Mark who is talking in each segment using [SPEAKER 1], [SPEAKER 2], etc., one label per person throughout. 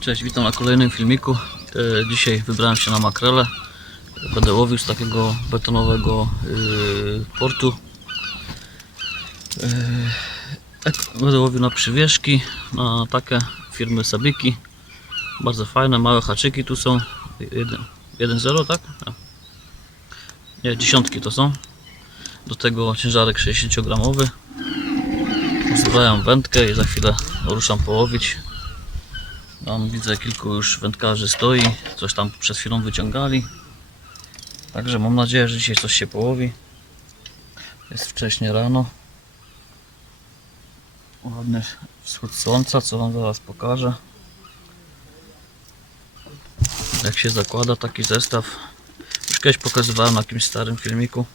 [SPEAKER 1] Cześć, witam na kolejnym filmiku. E, Dzisiaj wybrałem się na makrele. Będę łowił z takiego betonowego e, portu. E, Będę łowił na przywieszki, na takie firmy Sabiki. Bardzo fajne, małe haczyki tu są. 1-0, tak? Nie, dziesiątki to są. Do tego ciężarek 60 gramowy. Uzbrajam wędkę i za chwilę ruszam połowić. Tam widzę kilku już wędkarzy stoi, coś tam przed chwilą wyciągali. Także mam nadzieję, że dzisiaj coś się połowi. Jest wcześnie rano. Ładny wschód słońca, co wam zaraz pokażę. Jak się zakłada taki zestaw. Już kiedyś pokazywałem na jakimś starym filmiku.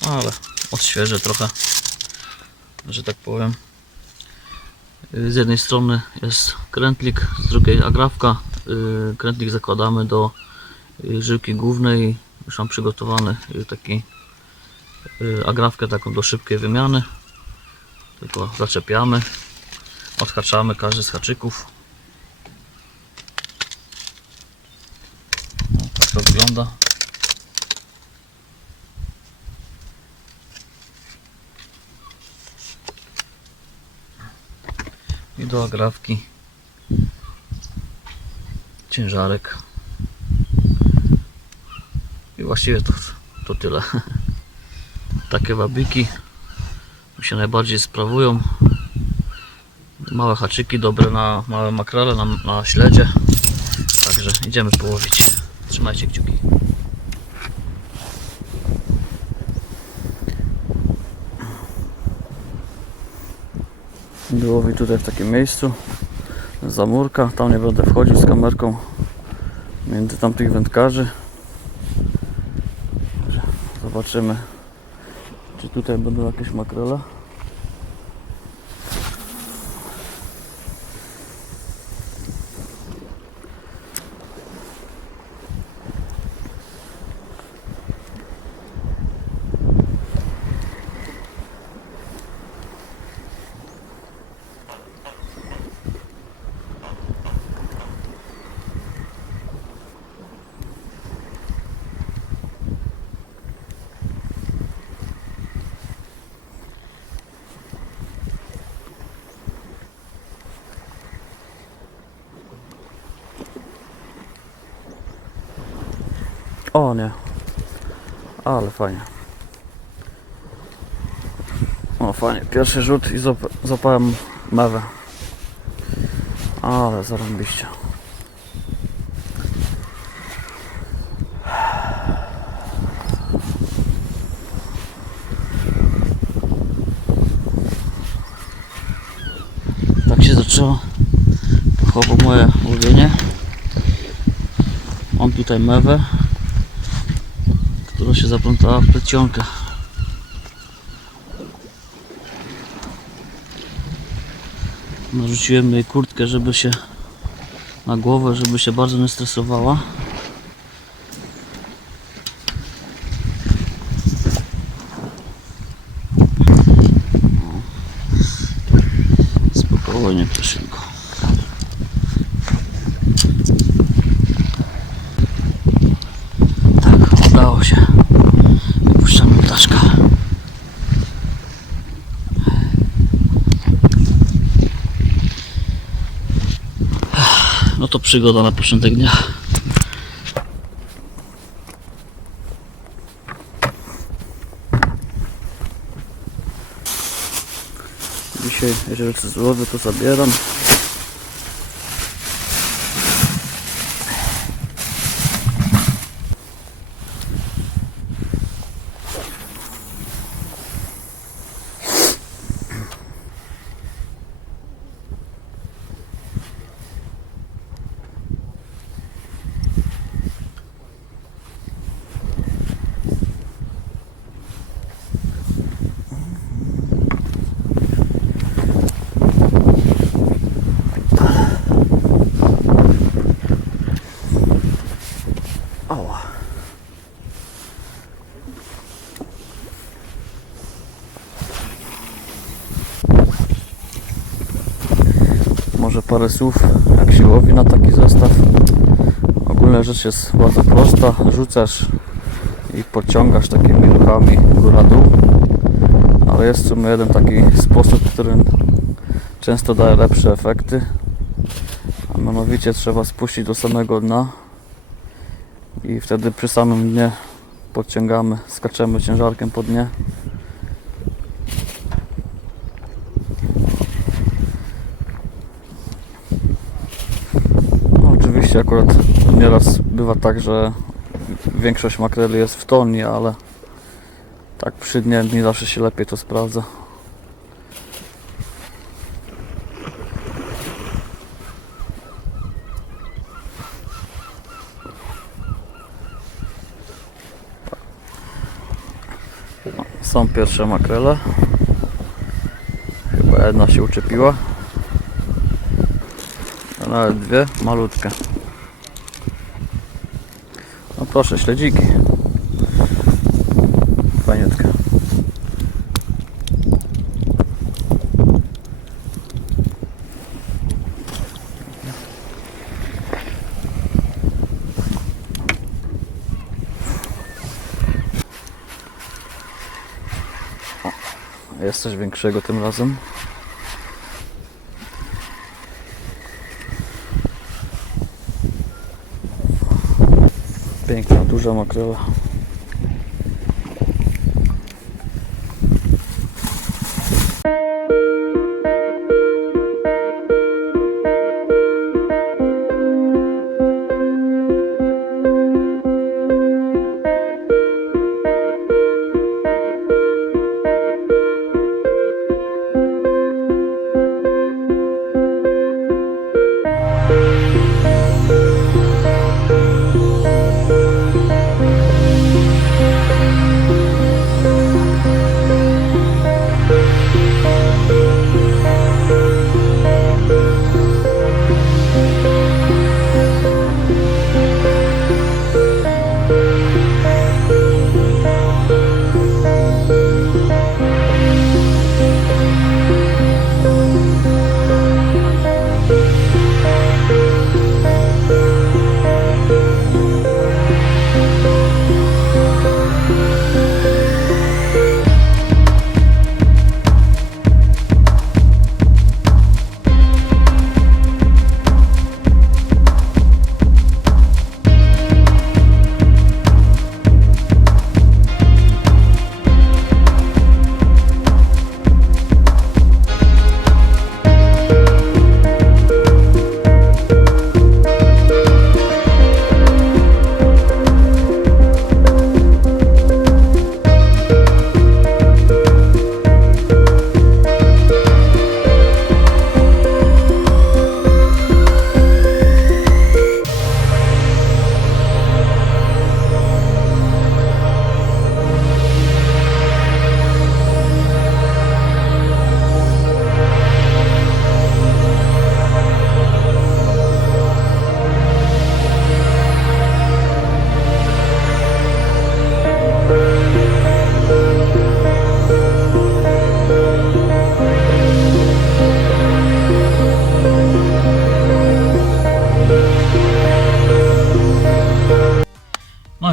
[SPEAKER 1] Ale odświeżę trochę, że tak powiem. Z jednej strony jest krętlik, z drugiej agrafka. Yy, Krętlik zakładamy do yy, żyłki głównej. Już mam przygotowany taki agrafkę taką do szybkiej wymiany. Tylko zaczepiamy, odhaczamy każdy z haczyków. No, tak to wygląda. I do agrafki ciężarek. I właściwie to, to tyle. Takie wabiki się najbardziej sprawują. Małe haczyki dobre na małe makrele na, na śledzie. Także idziemy połowić. Trzymajcie kciuki Byłowi tutaj w takim miejscu. Zamurka, tam nie będę wchodził z kamerką między tamtych wędkarzy. Zobaczymy czy tutaj będą jakieś makrele O nie ale fajnie o fajnie, pierwszy rzut i zap zapałem mewę. Ale zarąbiście. Tak się zaczęło. Fachowo moje łowienie. Mam tutaj mewę, się zaplątała w plecionkę. Narzuciłem jej kurtkę, żeby się na głowę, żeby się bardzo nie stresowała. Spokojnie, proszynko. Tak, udało się. Wypuszczamy ptaszka. No to przygoda na początek dnia. Dzisiaj, jeżeli coś złowię, to zabieram. Może parę słów, jak się łowi na taki zestaw. Ogólna rzecz jest bardzo prosta. Rzucasz i podciągasz takimi ruchami góra-dół. Ale jest w sumie jeden taki sposób, który często daje lepsze efekty. A mianowicie trzeba spuścić do samego dna i wtedy przy samym dnie podciągamy, skaczemy ciężarkiem po dnie. No, oczywiście akurat nieraz bywa tak, że większość makreli jest w toni, ale tak przy dnie nie zawsze się lepiej to sprawdza. No, są pierwsze makrele. Chyba jedna się uczepiła. A nawet dwie malutkie. No proszę, śledziki. Jest coś większego tym razem. Piękna, duża makrela.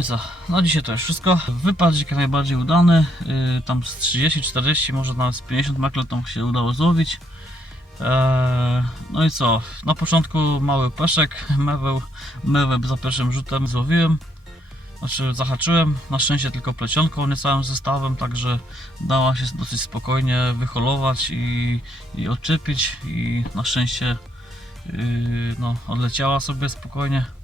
[SPEAKER 1] I co? No dzisiaj to już wszystko. Wypad jak najbardziej udany. Yy, tam z 30, 40, może nawet z 50 makrel tam się udało złowić. Eee, no i co? Na początku mały peszek, meweł, meweł za pierwszym rzutem złowiłem. Znaczy zahaczyłem, na szczęście tylko plecionką, nie całym zestawem, także dała się dosyć spokojnie wyholować i, i odczepić i na szczęście yy, no, odleciała sobie spokojnie.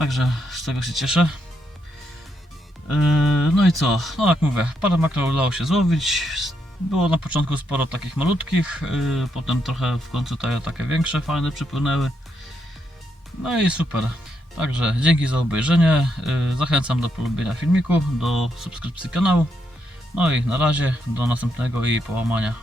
[SPEAKER 1] Także z tego się cieszę. Yy, No i co? No jak mówię, parę makrel udało się złowić. Było na początku sporo takich malutkich, yy, potem trochę w końcu te takie większe, fajne przypłynęły. No i super. Także dzięki za obejrzenie. Yy, Zachęcam do polubienia filmiku, do subskrypcji kanału. No i na razie, do następnego i połamania.